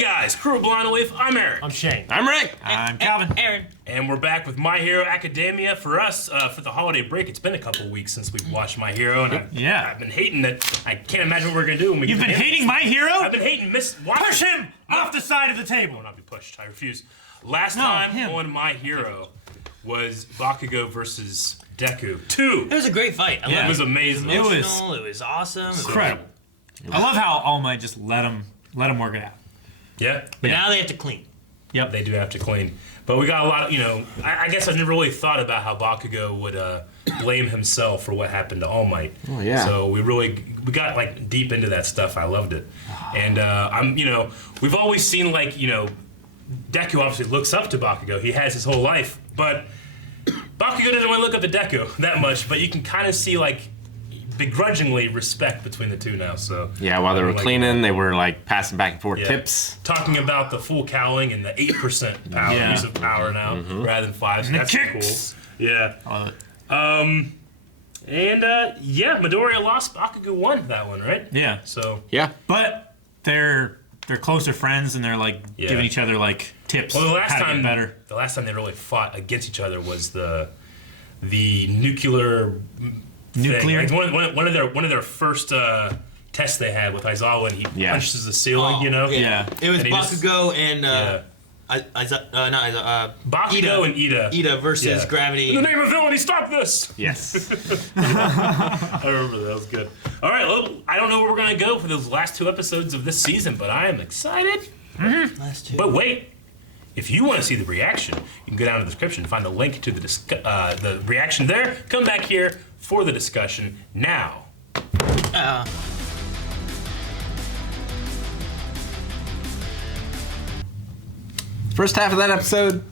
guys, crew of Blind Wave, I'm Eric. I'm Shane. I'm Rick. I'm Calvin. Aaron. And we're back with My Hero Academia for us for the holiday break. It's been a couple of weeks since we've watched My Hero, and I've been hating it. I can't imagine what we're going to do when we You've get been to the hating end. My Hero? I've been hating watching. Push him off the side of the I table. will not be pushed. I refuse. Last time on My Hero was Bakugo versus Deku 2. It was a great fight. It was amazing. It was awesome. It was Incredible. I love how All Might just let him work it out. Yeah. But now they have to clean. Yep, they do have to clean. But we got a lot of, I guess I've never really thought about how Bakugo would blame himself for what happened to All Might. Oh, yeah. So we got like deep into that stuff. I loved it. And we've always seen Deku obviously looks up to Bakugo. He has his whole life. But Bakugo doesn't really look up to Deku that much, but you can kind of see begrudgingly respect between the two now. So Yeah, while they were cleaning, they were passing back and forth tips. Talking about the full cowling and the 8% power use of power now rather than 5. So that's kicks. cool. Yeah. I love it. Midoriya lost. Bakugo won that one, right? Yeah. So Yeah. But they're closer friends and they're giving each other tips well, how to get better. The last time they really fought against each other was the nuclear. Nuclear? Thing. Like one of their first tests they had with Aizawa, and he punches the ceiling. Yeah. It was And he Bakugo and Bakugo and Ida. Ida versus Gravity. In the name of villainy, stop this! Yes. I remember that was good. All right, well, I don't know where we're gonna go for those last 2 episodes of this season, but I am excited. Last two. But wait, if you want to see the reaction, you can go down to the description and find the link to the reaction there. Come back here for the discussion now. First half of that episode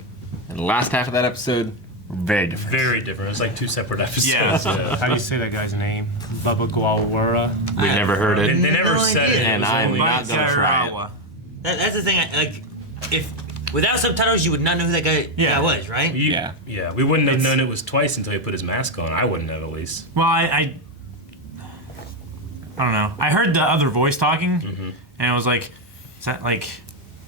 and the last half of that episode were very different. Very different. It's like 2 separate episodes. Yeah. How do you say that guy's name? Bubba Guawara? We never heard it. They never No said idea. it. And It was I'm only- not gonna try it. That's the thing. If without subtitles, you would not know who that guy was, right? Yeah, we wouldn't have known it was twice until he put his mask on. I wouldn't have, at least. Well, I don't know. I heard the other voice talking, and I was like, is that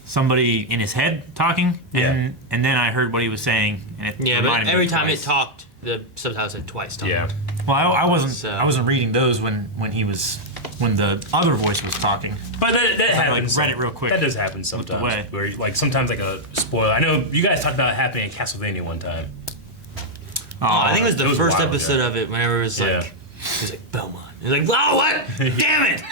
somebody in his head talking? And then I heard what he was saying, and it Yeah, reminded but me every of time twice. it talked, the subtitles said twice. Yeah. Well, I wasn't. So- I wasn't reading those when the other voice was talking. But that happens. read it real quick. That does happen sometimes. away. Where sometimes a spoiler. I know you guys talked about it happening in Castlevania one time. Oh, I think it was the it was a first while episode ago. of it. Whenever it was it was like Belmont. It was like, oh, what? Damn it!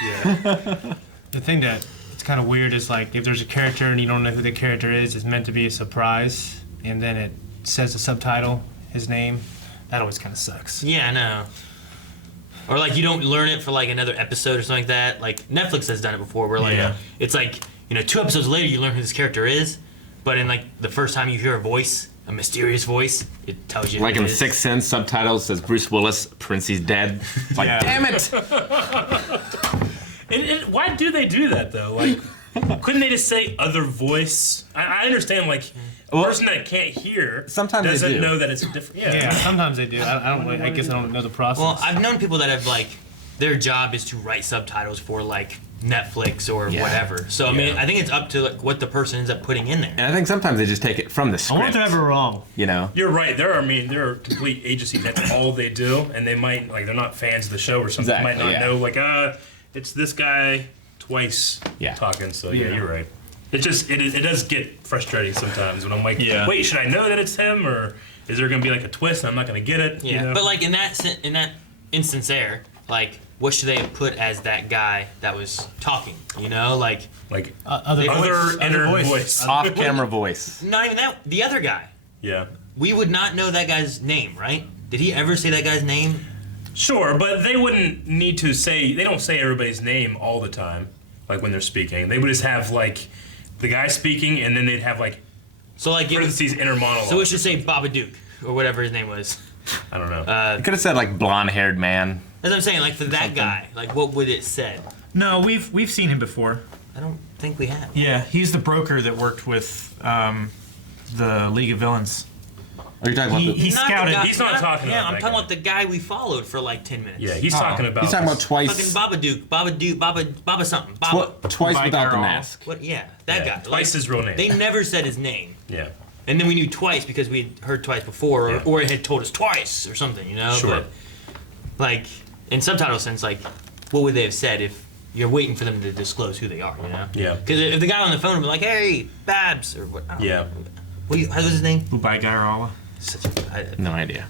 The thing that it's kind of weird is if there's a character and you don't know who the character is, it's meant to be a surprise, and then it says the subtitle, his name. That always kind of sucks. Yeah, I know. Or you don't learn it for another episode or something like that. Netflix has done it before, where it's 2 episodes later you learn who this character is, but in the first time you hear a voice, a mysterious voice, it tells you. Like who in it The is. Sixth Sense, subtitles says Bruce Willis, Prince he's dead. It's damn it! And why do they do that though? Couldn't they just say other voice? I understand a person that can't hear Sometimes they doesn't do. know that it's a different. Yeah, sometimes they do. I don't. I guess I don't know the process. Well, I've known people that have their job is to write subtitles for Netflix or whatever. So I mean, I think it's up to what the person ends up putting in there. And I think sometimes they just take it from the I script. wonder if they're ever wrong. You're right. There are complete agencies. That's all they do, and they might they're not fans of the show or something. Exactly, They might not know it's this guy twice talking. So you're right. It does get frustrating sometimes when I'm wait, should I know that it's him, or is there gonna be a twist and I'm not gonna get it? Yeah, but in that instance there, what should they have put as that guy that was talking? other inner voice. voice. Off-camera voice. Not even that. The other guy. Yeah. We would not know that guy's name, right? Did he ever say that guy's name? Sure, but they wouldn't need to say. They don't say everybody's name all the time, when they're speaking. They would just have the guy speaking, and then they'd have So parentheses inner monologue. So it should say Babadook or whatever his name was. I don't know. You could have said blonde-haired man. That's what I'm saying. For that guy, what would it say? No, we've seen him before. I don't think we have. Yeah, he's the broker that worked with the League of Villains. Are you talking about He Not the scouted. guy- He's not talking Yeah, about I'm that talking guy. about the guy we followed for like 10 minutes. Yeah, he's talking about. He's talking about Fucking twice. Baba something. Baba. Twice By without the girl. mask. What? Yeah, that Yeah, guy. twice his real name. They never said his name. Yeah. And then we knew twice because we had heard twice before, Yeah. or it had told us twice or something, you know? Sure. But, like, in subtitle sense, like, what would they have said if you're waiting for them to disclose who they are, you know? Yeah. Because if the guy on the phone would be like, hey, Babs, or what? I don't Yeah. know. How was his name? By Gairala. Such a, No idea.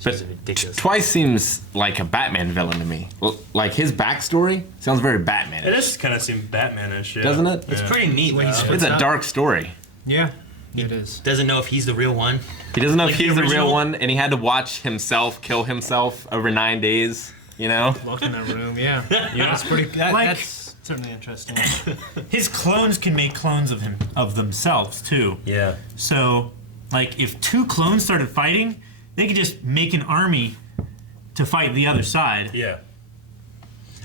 such a ridiculous. Twice seems like a Batman villain to me. Like his backstory sounds very It Batman. does kind of seem Batman-ish, yeah. Doesn't it? It's Yeah. pretty neat, When he though. splits It's a up. dark story. Yeah, it is. Doesn't know if he's the real one. He doesn't know Like if the he's the real original? one, and he had to watch himself kill himself over 9 days. You know? Locked in that room, yeah. That's pretty. Like- That's certainly interesting. His clones can make clones of themselves too. Yeah. So, like, if two clones started fighting, they could just make an army to fight the other side. Yeah.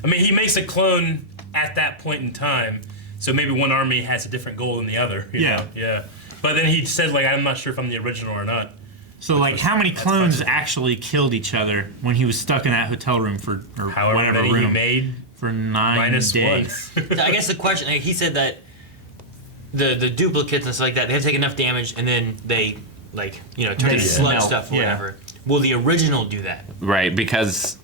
I mean, he makes a clone at that point in time, so maybe one army has a different goal than the other. you Yeah. know? Yeah. But then he said, like, I'm not sure if I'm the original or not. So, like, how many that's clones fun. actually killed each other when he was stuck in that hotel room or However whatever many room he made, for 9 minus days? one. I guess the question, like, he said that the duplicates and stuff like that, they have to take enough damage and then they, like, you know, turn into sludge melt, stuff or yeah. whatever. Will the original do that? Right, because,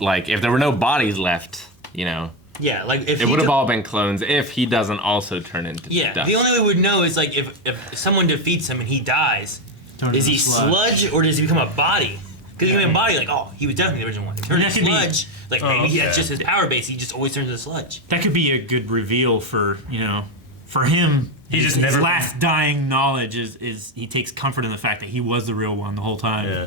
like, if there were no bodies left, you know, Yeah, like if it he would have de- all been clones if he doesn't also turn into Yeah, dust. the only way we would know is like if someone defeats him and he dies, Turns is he into sludge or does he become a body? Because he became a body, like, oh, he was definitely the original one. He turned That into could be- sludge, like maybe okay. that's just his power base. He just always turns into sludge. That could be a good reveal for, you know, for him. He just his never- last dying knowledge is he takes comfort in the fact that he was the real one the whole time. Yeah.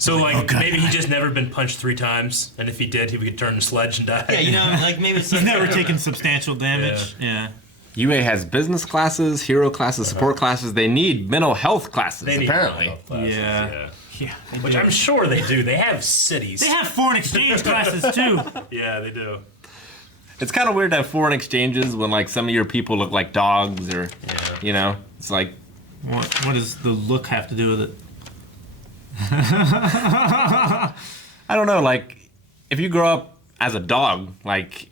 So, like, oh, God. maybe he just never been punched 3 times, and if he did, he would turn to sludge and die. Yeah, you know, like maybe it's He's never taken substantial damage. Yeah. UA has business classes, hero classes, support classes. They need mental health classes, They need apparently. mental health classes, Yeah. Yeah. they Which do. I'm sure they do. They have cities. They have foreign exchange classes too. Yeah, they do. It's kind of weird to have foreign exchanges when, like, some of your people look like dogs or, Yeah. you know, it's like, What does the look have to do with it? I don't know, like, if you grow up as a dog, like,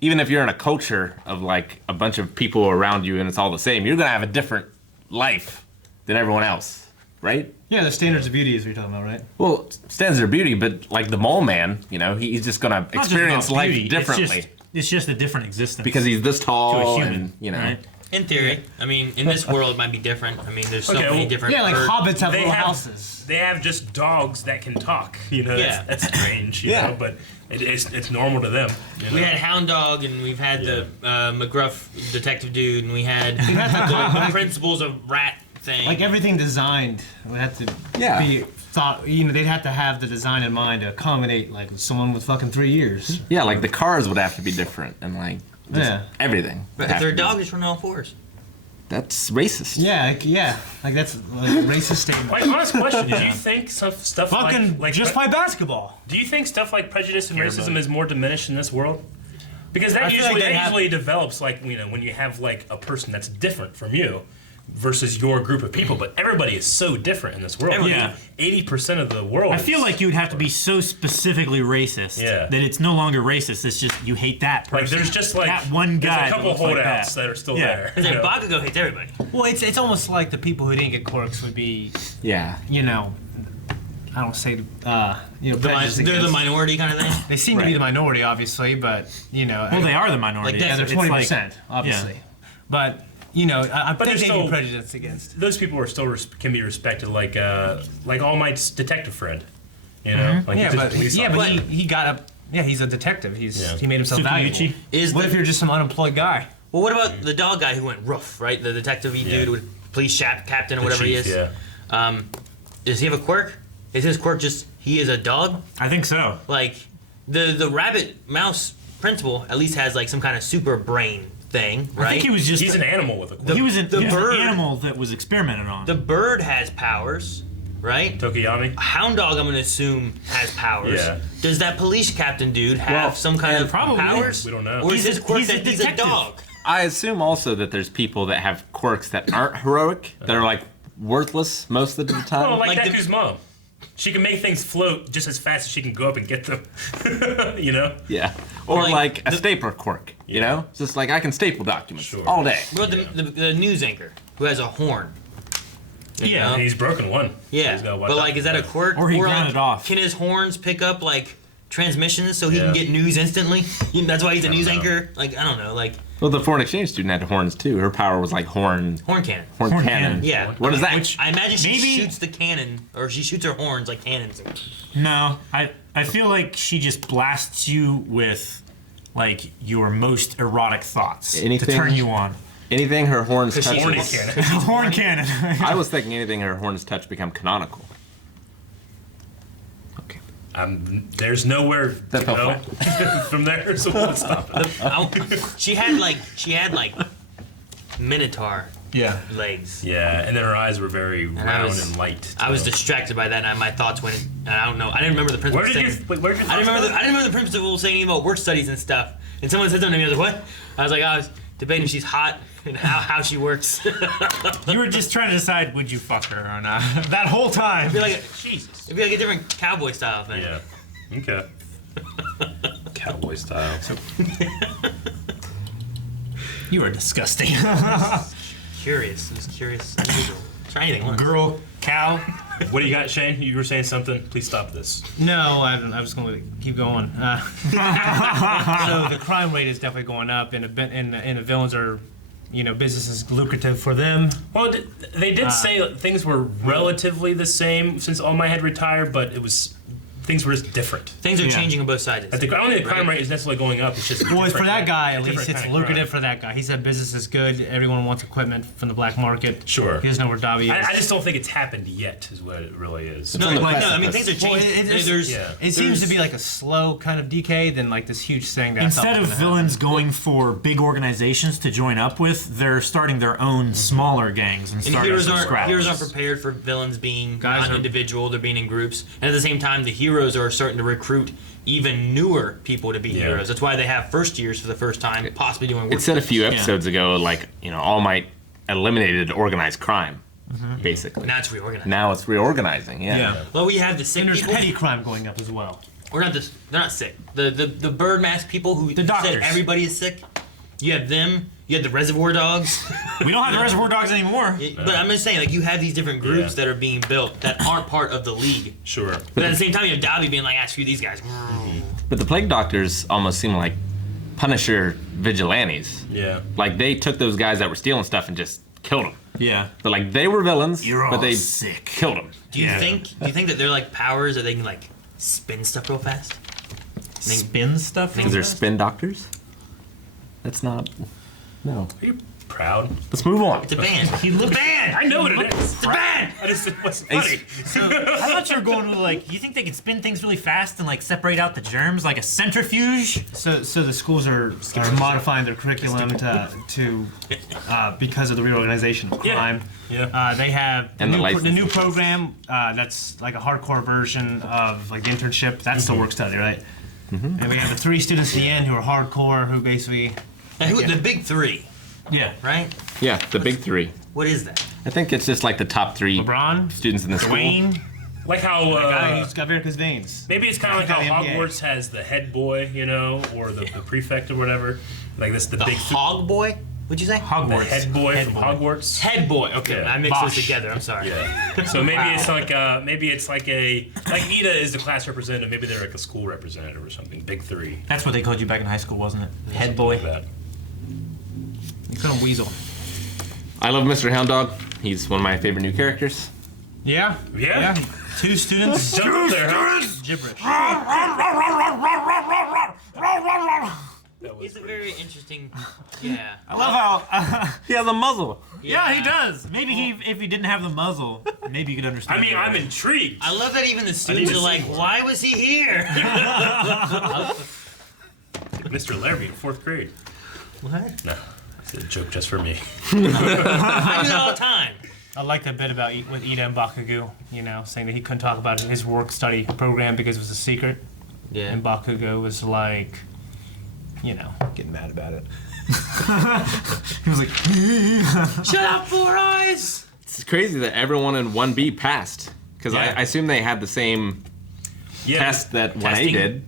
even if you're in a culture of, like, a bunch of people around you and it's all the same, you're going to have a different life than everyone else, right? Yeah, the standards of beauty is what you're talking about, right? Well, stands their beauty, but, like, the mole man, you know, he's just going to Not just experience about life beauty, differently It's just a different existence. because he's this to tall a human, and, you know. right? In theory, I mean, in this world it might be different. I mean, there's so Okay, many well, different. Yeah, like bird- hobbits have They little have- houses. They have just dogs that can talk. You know, Yeah. that's strange. You Yeah. know, but it's normal to them. You know? We had Hound Dog, and we've had the McGruff detective dude, and we had the principles of rat thing. Like everything designed would have to Yeah. be thought. You know, they'd have to have the design in mind to accommodate like someone with fucking 3 years. Yeah, like the cars would have to be different and, like, just Yeah. everything. but would if have they're to a be- dog, just run all fours. That's racist. Yeah, like that's like a racist statement. Like, honest question: do you think stuff Fucking like just play basketball. Do you think stuff like prejudice and racism is more diminished in this world? Because that I feel like they have- usually develops like, you know, when you have like a person that's different from you versus your group of people. But everybody is so different in this world. Everybody- Yeah. 80% of the world. I feel like you would have to be so specifically racist Yeah. that it's no longer racist. It's just you hate that person. like there's just like that one guy. There's a that couple looks like holdouts that. that are still Yeah. there. Because you know? Bakugo hates everybody. Well, it's almost like the people who didn't get quirks would be, Yeah. you know, I don't say, you know, prejudiced They're the against. minority kind of thing. They seem to be the minority, obviously, but you know, Well, they are the minority. Like, yeah, they're It's 20%, like- obviously. But you know, I But think they're they'd be still- prejudiced against. Those people are still can be respected, like All Might's detective friend. You know, like Yeah, he's just a but police yeah, but officer. he got up. Yeah, he's a detective. Yeah. He made himself valuable. Tsukimichi. Is What the- if you're just some unemployed guy? Well, what about the dog guy who went roof, right? The detective dude with police captain or The whatever chief, he is. Yeah. Does he have a quirk? Is his quirk just he is a dog? I think so. Like the rabbit mouse principal at least has like some kind of super brain thing, right? I think he was just. He's an animal with a quirk. he was the an bird- animal that was experimented on. The bird has powers, right? Tokiyami. Hound dog, I'm gonna assume, has powers. Yeah. Does that police captain dude have Well, some kind and of probably. powers? We don't know. Or is He's his a- quirk he's a that he's a detective. dog? I assume also that there's people that have quirks that aren't heroic. That are like worthless most of the time. Oh, like Like Deku's mom. She can make things float just as fast as she can go up and get them. You know? Yeah. Or Like, like a stapler quirk, you know? It's just like I can staple documents Sure. all day. What about the news anchor who has a horn? You Yeah. know? And he's broken one. Yeah, He's gotta watch but out. like, is that a quirk? Or he like, grounded off. Can his horns pick up like transmissions so he Yeah. can get news instantly? That's why he's a news know. anchor. Like, I don't know, like Well, the foreign exchange student had horns too. Her power was like horn horn cannon. cannon. cannon. Yeah. What is that? Which- I imagine she Maybe- shoots the cannon, or she shoots her horns like cannons. No, I feel like she just blasts you with like your most erotic thoughts to Anything- turn you on. Anything her horns 'Cause touch. she's Horny horny. cannon. Horn cannon. I was thinking anything her horns touch become canonical. Okay. There's nowhere to That felt go from there, so let's stop it. She had like Minotaur Yeah. legs. Yeah, and then her eyes were very I round was- and light. I was too. distracted by that, and my thoughts went. I don't know. I didn't remember the principal Where did saying. you? Where did you? I didn't remember the principal saying anything about work studies and stuff. And someone said something to me. I was like, "What?" I was like, "I was debating if she's hot and how she works." You were just trying to decide would you fuck her or not. That whole time. It'd be like Jesus. it'd be like a different cowboy style thing. Yeah. Okay. Cowboy style. You are disgusting. Curious. It was curious. Individual. Try anything once. Girl, cow. What do you got, Shane? You were saying something. Please stop this. No, I was going to keep going. So the crime rate is definitely going up, and the villains are, business is lucrative for them. Well, they did say that things were relatively the same since All Might had retired, but things were just different. Things are changing on both sides. I don't think the crime rate is necessarily going up. It's just Well, for that guy, at different least, it's kind of lucrative crime. for that guy. He said business is good. Everyone wants equipment from the black market. Sure. He doesn't know where Dobby is. I just don't think it's happened yet, is what it really is. No, on the I precipice. mean things are Well, changing. it is- There's yeah. It seems to be like a slow kind of decay than like this huge thing that I thought Instead was of gonna villains going for big organizations to join up with, they're starting their own smaller gangs and And starting heroes from aren't scratch. heroes aren't prepared for villains being Guys not are- individual; they're being in groups. And at the same time, the heroes are starting to recruit even newer people to be Yeah. heroes. That's why they have first years for the first time, possibly doing work. It said a few episodes ago, like, All Might eliminated organized crime, basically. Now it's reorganized. Now it's reorganizing, yeah. Yeah. Well, we have the sick And there's people. petty crime going up as well. Or not this. They're not sick. The bird mask people who said doctors. everybody is sick. You have them. You have the reservoir dogs. We don't have the Reservoir Dogs anymore. But I'm just saying, like, you have these different groups Yeah. that are being built that aren't part of the league. Sure. But at the same time, you have Dobby being like, screw these guys. But the Plague Doctors almost seem like Punisher vigilantes. Yeah. Like, they took those guys that were stealing stuff and just killed them. Yeah. But, like, they were villains, You're but all they sick. killed them. Do you Yeah. think that they're like powers that they can like spin stuff real fast? Spin stuff? Is there spin doctors? That's not... No. Are you proud? Let's move on. It's a band. He looks bad. I know what it is. It's a band. I just it wasn't funny. I thought you were going with like, you think they can spin things really fast and like separate out the germs like a centrifuge? So the schools are modifying their curriculum to because of the reorganization of Yeah. crime. Yeah. They have And the the licensing new fees. program that's like a hardcore version of like the internship. That's the work study, right? And we have the 3 students at the end who are hardcore, who basically Now, the big three, Yeah. right? Yeah, the big 3. What is that? I think it's just like the top 3 LeBron, students in the school. Dwayne, Like how guy who's got varicose veins. maybe it's kind of like how Got the NBA. Hogwarts has the head boy, or the prefect or whatever. Like this, the The big hog boy? What'd you say? the Hogwarts. head boy from Hogwarts. Head boy. Okay, Yeah. I mixed those Bosh. together. I'm sorry. Yeah. So maybe it's like like Ida is the class representative. Maybe they're like a school representative or something. Big 3. That's what they called you back in high school, wasn't it? Head boy. Like that. You call him Weasel. I love Mr. Hound Dog. He's one of my favorite new characters. Yeah. Yeah. 2 students. Jump up there, huh? Gibberish. That was It's a pretty- very interesting. Yeah. I love how. He has a muzzle. Yeah, he does. Maybe if he didn't have the muzzle, maybe you could understand. I mean, it. I'm intrigued. I love that even the students to are see like, more. why was he here? Mr. Larrabee in 4th grade. What? No, it's a joke just for me. I do that all the time. I like that bit about with Ida and Bakugo, saying that he couldn't talk about his work study program because it was a secret. Yeah. And Bakugo was like, getting mad about it. He was like, Shut up, Four Eyes! It's crazy that everyone in 1B passed. Because Yeah. I assume they had the same test that 1A testing. did.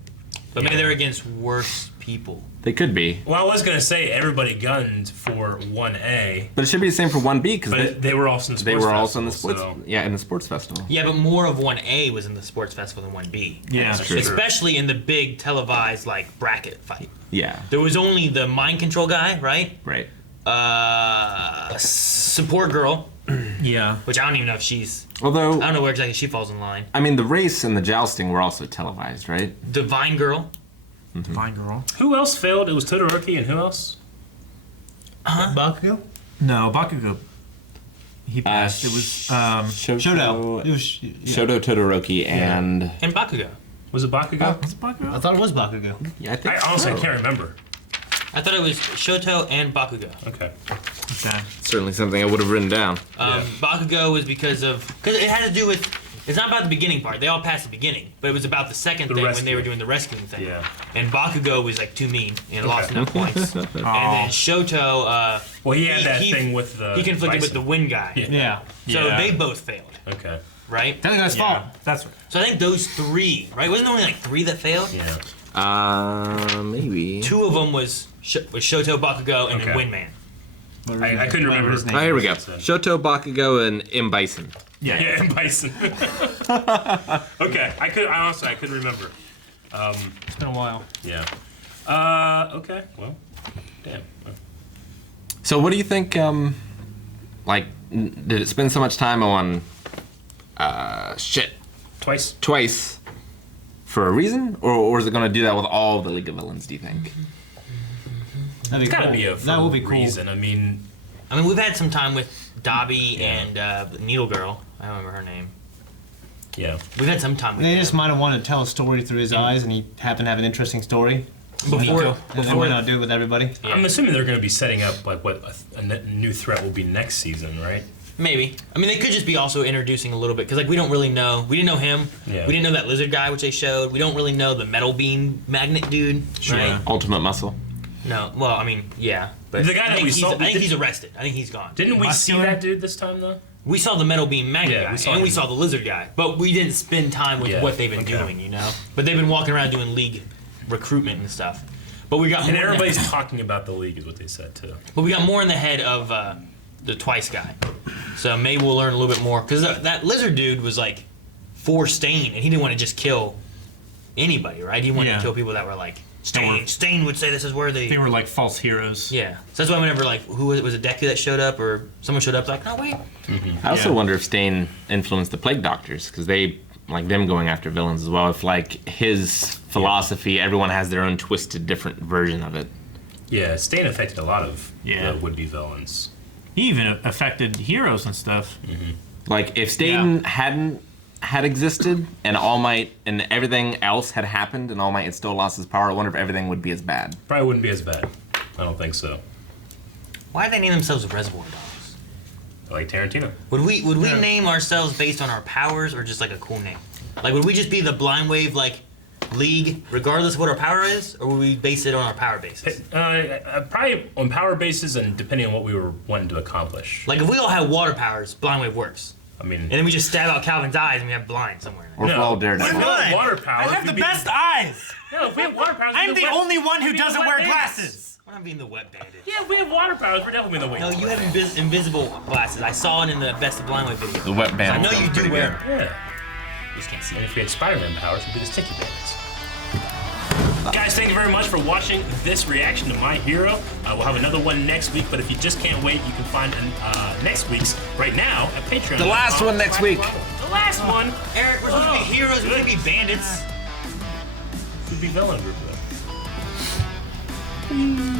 But maybe they're against worse people. They could be. Well, I was gonna say everybody gunned for 1A, But it should be the same for 1B because but they were also in the they sports were also in the festival, sports. so- Yeah, in the sports festival. Yeah, but more of 1A was in the sports festival than 1B. Yeah, That's true. Especially in the big televised like bracket fight. Yeah. There was only the mind control guy, right? Right. Support girl, Yeah. which I don't even know if she's. Although, I don't know where exactly she falls in line. I mean, the race and the jousting were also televised, right? Divine girl. Fine girl. Who else failed? It was Todoroki and who else? Bakugo? No, Bakugo. He passed. It was Shoto. It was, yeah. Shoto Todoroki and And Bakugo. Was it Bakugo? was it Bakugo? I thought it was Bakugo. yeah, I think I honestly so. can't remember. I thought it was Shoto and Bakugo. Okay. Okay. Certainly something I would have written down. Bakugo was because it had to do with. It's not about the beginning part. They all passed the beginning, but it was about the second thing when rescue. they were doing the rescuing thing. Yeah. And Bakugo was like too mean and lost Okay. enough points. And then Shoto. Well, he had that thing with the. He conflicted with the bison. wind guy. Yeah. So Yeah. they both failed, Okay. right? Technically, that's fault. Yeah, that's right. So I think those three, right? Wasn't there only like three that failed? Yeah. Maybe. Two of them was Shoto, Bakugo, and then Okay. Windman. I couldn't remember his name. Oh, here we go. Shoto, Bakugo, and M. Bison. Yeah. Yeah, and Bison. Okay, I honestly couldn't remember. It's been a while. Yeah. Okay. Well, damn. So, what do you think? Did it spend so much time on Twice. for a reason, or is it going to do that with all the League of Villains? Do you think? That'd be It's gotta cool. be a That would be cool. reason. I mean, We've had some time with Dobby and Needle Girl. I don't remember her name. yeah. We've had some time with They them. just might have wanted to tell a story through his eyes, and he happened to have an interesting story. Before, And they might not do it with everybody. I'm assuming they're going to be setting up like what a new threat will be next season, right? maybe. They could just be also introducing a little bit because we don't really know. We didn't know him. Yeah. We didn't know that lizard guy, which they showed. We don't really know the metal beam magnet dude. Sure. Right? Ultimate Muscle. No. Well, yeah. But The guy that we saw- I think he's arrested. I think he's gone. Didn't we see Muscular? that dude this time though? We saw the metal beam magnet Yeah, guy, we saw and we him. saw the lizard guy, but we didn't spend time with Yeah, what they've been okay. doing, But they've been walking around doing league recruitment and stuff. But we got And more in the- everybody's talking about the league, is what they said too. But we got more in the head of the Twice guy. So maybe we'll learn a little bit more. Because that lizard dude was like for Stain, and he didn't want to just kill anybody, right? He wanted Yeah. to kill people that were like, Stain. Stain would say this is worthy. They were like false heroes. Yeah. So that's why whenever, who was it, Deku that showed up, or someone showed up, like, no, wait. I also Yeah. wonder if Stain influenced the Plague Doctors because they like them going after villains as well. If his philosophy, everyone has their own twisted, different version of it. Yeah, Stain affected a lot of Yeah. the would-be villains. He even affected heroes and stuff. Like if Stain hadn't had existed and All Might and everything else had happened and All Might had still lost his power, I wonder if everything would be as bad. Probably wouldn't be as bad. I don't think so. Why did they name themselves Reservoir Dogs? Like Tarantino. Would we name ourselves based on our powers, or just like a cool name? Would we just be the Blind Wave league, regardless of what our power is, or would we base it on our power basis? Probably on power bases and depending on what we were wanting to accomplish. Like if we all had water powers, Blind Wave works, I mean, and then we just stab out Calvin's eyes and we have blind somewhere. Or No. Fall if Daredevil. we had water powers, I have the we'd be- best eyes. No, if we have water powers, I'm we'd be the wet- only one who we'd be doesn't wet wear bandits. glasses. We're not being the wet bandit. Yeah, if we have water powers, we're definitely the way. No, you have invisible glasses. I saw it in the Best of Blind Wave video. The wet band. I know you sounds do pretty wear. good. Yeah. You just can't see And it. if we had Spider-Man powers, we'd be the sticky bandits. Guys, thank you very much for watching this reaction to My Hero. We'll have another one next week, but if you just can't wait, you can find next week's right now at Patreon. The last one next week. The last one. Eric, we're supposed to be heroes. We're gonna be bandits. We'd be villain group though.